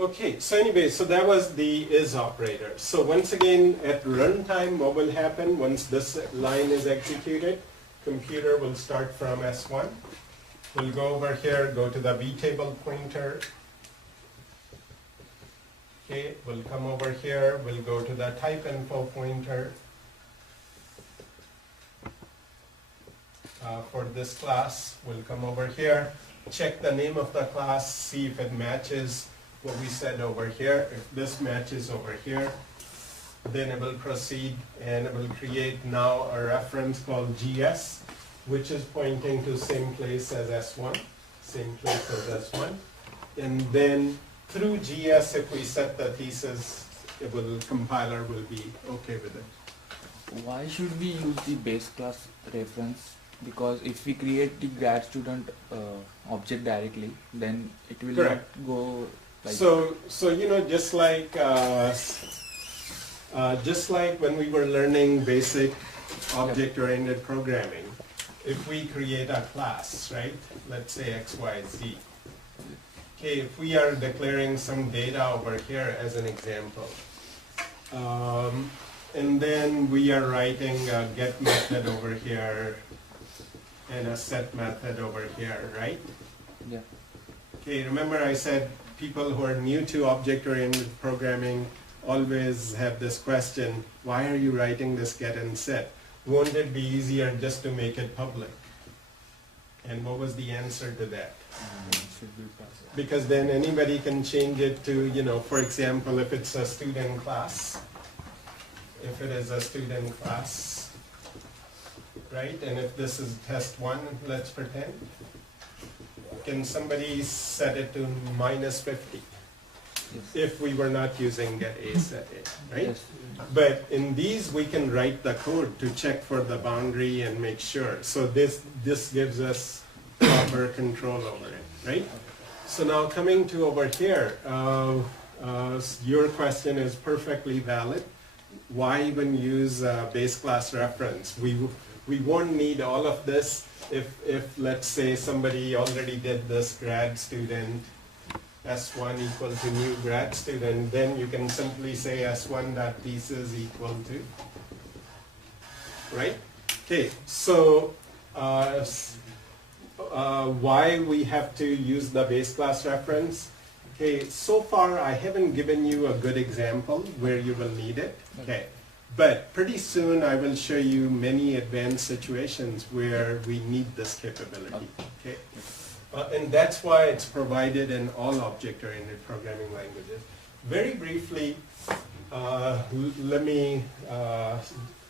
Okay, so anyway, so that was the is operator. So once again, at runtime, what will happen once this line is executed? Computer will start from S1. We'll go over here, go to the vtable pointer. Okay, we'll come over here, we'll go to the type info pointer for this class. We'll come over here, check the name of the class, see if it matches what we said over here. If this matches over here, then it will proceed and it will create now a reference called GS, which is pointing to same place as S1, same place as S1. And then through GS, if we set the thesis, compiler will be okay with it. Why should we use the base class reference? Because if we create the grad student object directly, then it will Correct. not go like. So you know, just like when we were learning basic object-oriented programming, if we create a class, right? Let's say X, Y, Z. Okay, if we are declaring some data over here as an example, and then we are writing a get method over here and a set method over here, right? Yeah. Okay, remember I said people who are new to object-oriented programming always have this question, why are you writing this get and set? Won't it be easier just to make it public? And what was the answer to that? Because then anybody can change it to, you know, for example, if it's a student class, if it is a student class, right? And if this is test 1, let's pretend, can somebody set it to -50? Yes. If we were not using get A, set A, right? Yes. But in these, we can write the code to check for the boundary and make sure. So this gives us proper control over it, right? So now coming to over here, your question is perfectly valid. Why even use base class reference? We won't need all of this if let's say somebody already did this grad student S1 equal to new grad student, then you can simply say S1.thesis equal to, right? Okay, so why we have to use the base class reference? Okay, so far I haven't given you a good example where you will need it. Okay, but pretty soon I will show you many advanced situations where we need this capability. Okay. And that's why it's provided in all object-oriented programming languages. Very briefly, let me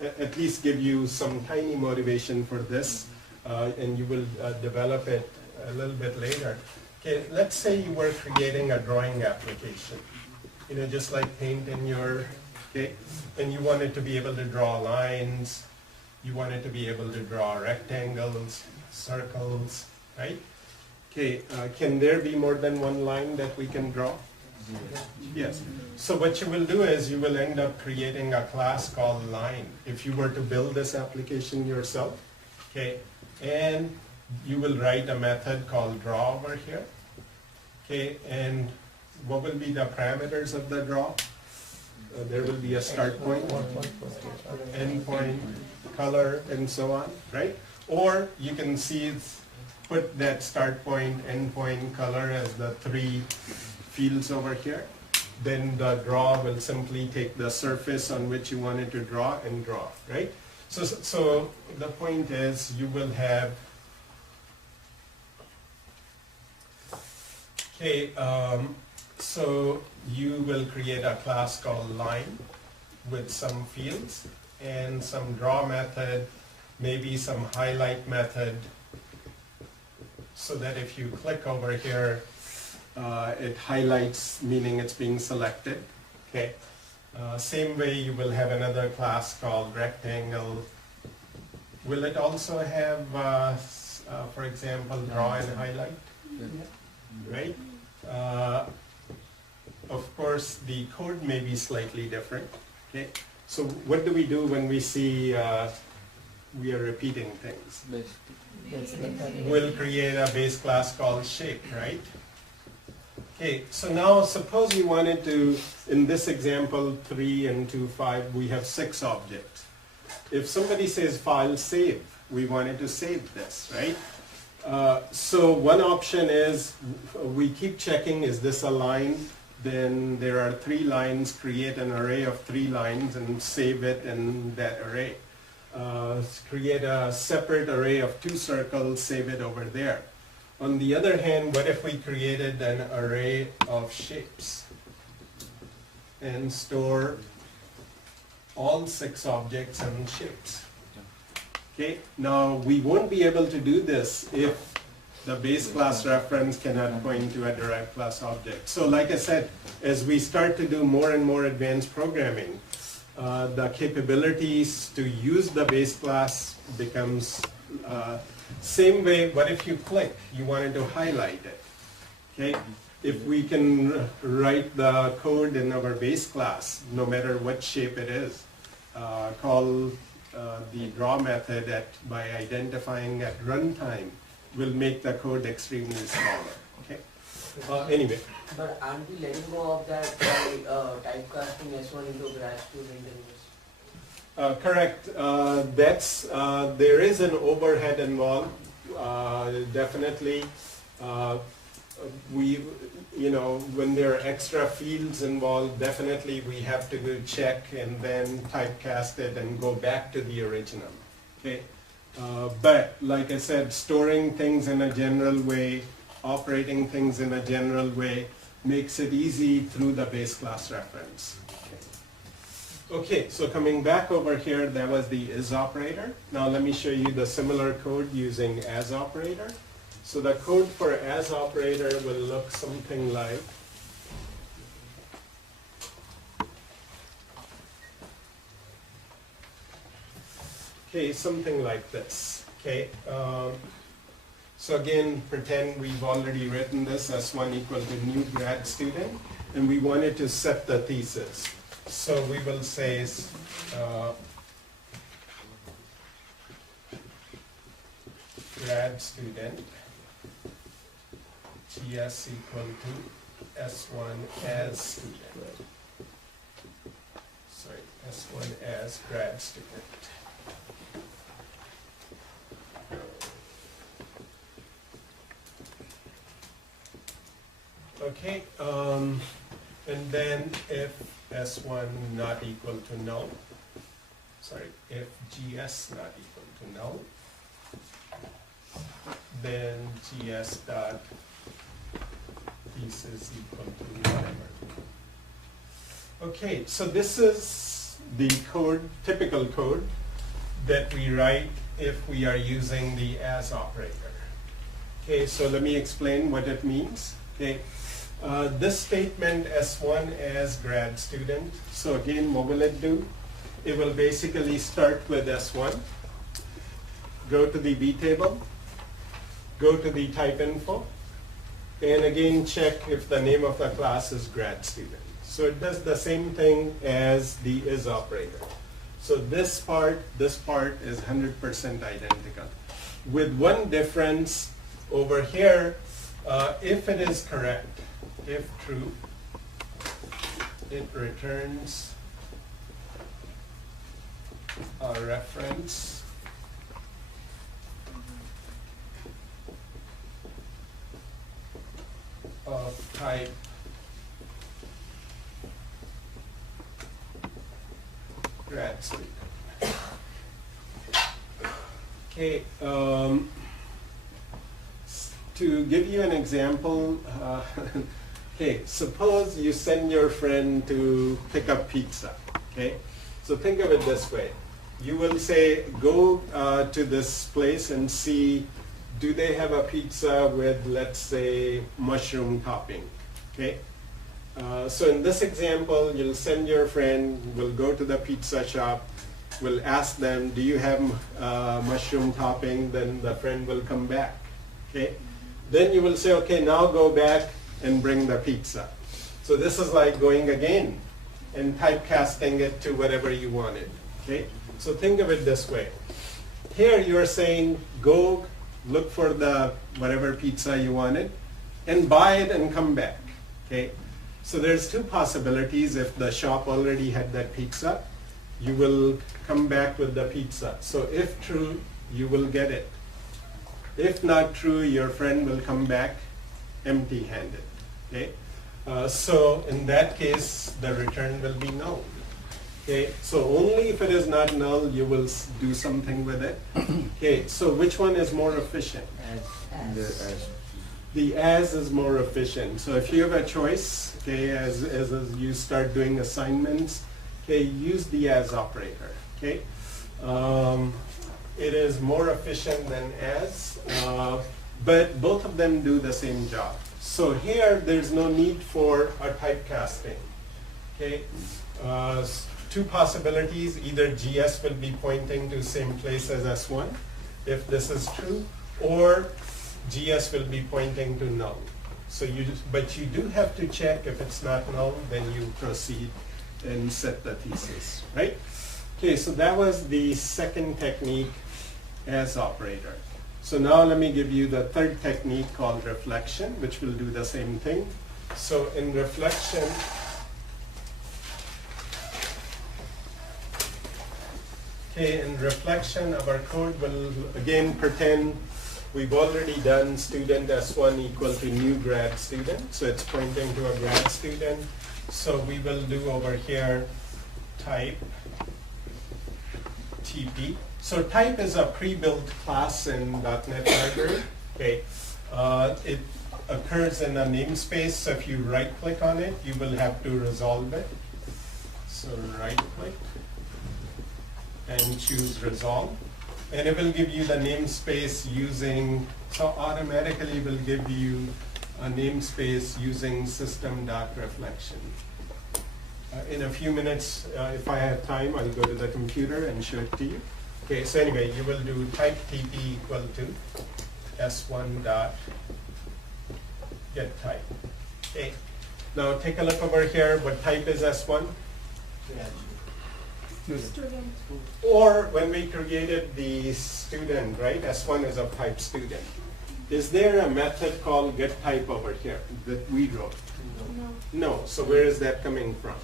at least give you some tiny motivation for this, and you will develop it a little bit later. Okay, let's say you were creating a drawing application, you know, just like Paint in your, okay, and you wanted to be able to draw lines, you wanted to be able to draw rectangles, circles, right? Okay, can there be more than one line that we can draw? Yes. So what you will do is you will end up creating a class called line if you were to build this application yourself. Okay, and you will write a method called draw over here. Okay, and what will be the parameters of the draw? There will be a start point, end point, color, and so on, right? Or you can see put that start point, end point, color as the 3 fields over here. Then the draw will simply take the surface on which you wanted to draw and draw, right? So the point is you will have, okay, so you will create a class called line with some fields and some draw method, maybe some highlight method, so that if you click over here, it highlights, meaning it's being selected. Okay. Same way you will have another class called rectangle. Will it also have, for example, draw and highlight? Right? Of course, the code may be slightly different. Okay. So what do we do when we see we are repeating things? We'll create a base class called shape, right? Okay, so now suppose you wanted to, in this example, 3 and 2, 5, we have 6 objects. If somebody says file save, we wanted to save this, right? So one option is we keep checking, is this a line? Then there are 3 lines, create an array of 3 lines and save it in that array. Create a separate array of 2 circles, save it over there. On the other hand, what if we created an array of shapes and store all 6 objects and shapes? Okay, now we won't be able to do this if the base class reference cannot point to a derived class object. So like I said, as we start to do more and more advanced programming, the capabilities to use the base class becomes same way. What if you click, you wanted to highlight it? Okay, if we can write the code in our base class, no matter what shape it is, call the draw method by identifying at runtime, will make the code extremely smaller. Okay. Anyway. But aren't we letting go of that by typecasting S1 into grad student in this? Correct. There is an overhead involved. Definitely, when there are extra fields involved, definitely we have to go check and then typecast it and go back to the original. Okay. But like I said, storing things in a general way, operating things in a general way, makes it easy through the base class reference. Okay, so coming back over here, that was the is operator. Now let me show you the similar code using as operator. So the code for as operator will look something like something like this. Okay, so again, pretend we've already written this S1 equal to new grad student, and we wanted to set the thesis. So we will say grad student GS equal to S1 as student. Sorry, S1 as grad student. Okay, and then if S1 not equal to null, if GS not equal to null, then GS dot thesis equal to whatever. Okay, so this is the code, typical code that we write if we are using the as operator. Okay, so let me explain what it means. Okay. This statement S1 as grad student, so again, what will it do? It will basically start with S1, go to the B table, go to the type info, and again check if the name of the class is grad student. So it does the same thing as the is operator. So this part is 100% identical. With one difference over here, if it is correct, if true, it returns a reference of type grad student. Okay, to give you an example, okay, suppose you send your friend to pick up pizza, okay? So think of it this way. You will say, go to this place and see, do they have a pizza with, let's say, mushroom topping, okay? So in this example, you'll send your friend, will go to the pizza shop, will ask them, do you have mushroom topping? Then the friend will come back, okay? Then you will say, okay, now go back and bring the pizza. So this is like going again and typecasting it to whatever you wanted, okay? So think of it this way. Here you're saying, go look for the whatever pizza you wanted and buy it and come back, Okay, so there's two possibilities. If the shop already had that pizza, you will come back with the pizza. So if true, you will get it. If not true, your friend will come back empty-handed. Okay, so in that case, the return will be null. Okay, so only if it is not null, you will do something with it. Okay, so which one is more efficient? The as is more efficient. So if you have a choice, okay, as you start doing assignments, okay, use the as operator. Okay, it is more efficient than as, but both of them do the same job. So here, there's no need for a typecasting. Okay, two possibilities: either GS will be pointing to the same place as S1, if this is true, or GS will be pointing to null. So but you do have to check. If it's not null, then you proceed and set the thesis, right? Okay, so that was the second technique, as operator. So now let me give you the third technique called reflection, which will do the same thing. So in reflection, okay, in reflection, our code will again pretend we've already done student S1 equal to new grad student. So it's pointing to a grad student. So we will do over here type TP. So type is a pre-built class in .NET Library. Okay, it occurs in a namespace. So if you right-click on it, you will have to resolve it. So right-click and choose resolve, and it will give you the namespace using. So automatically will give you a namespace using system.reflection. In a few minutes, if I have time, I'll go to the computer and show it to you. Okay, so anyway, you will do type TP equal to S1 dot get type. Okay, now take a look over here. What type is S1? Student. Or when we created the student, right? S1 is of type student. Is there a method called get type over here that we wrote? No. No. So where is that coming from?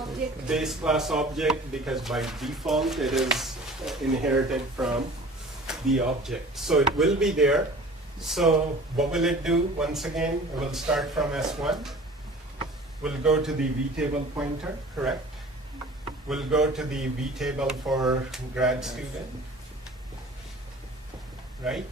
Object. Base class object, because by default it is inherited from the object. So it will be there. So what will it do? Once again, it will start from S1. We'll go to the vtable pointer, correct? We'll go to the vtable for grad student, right?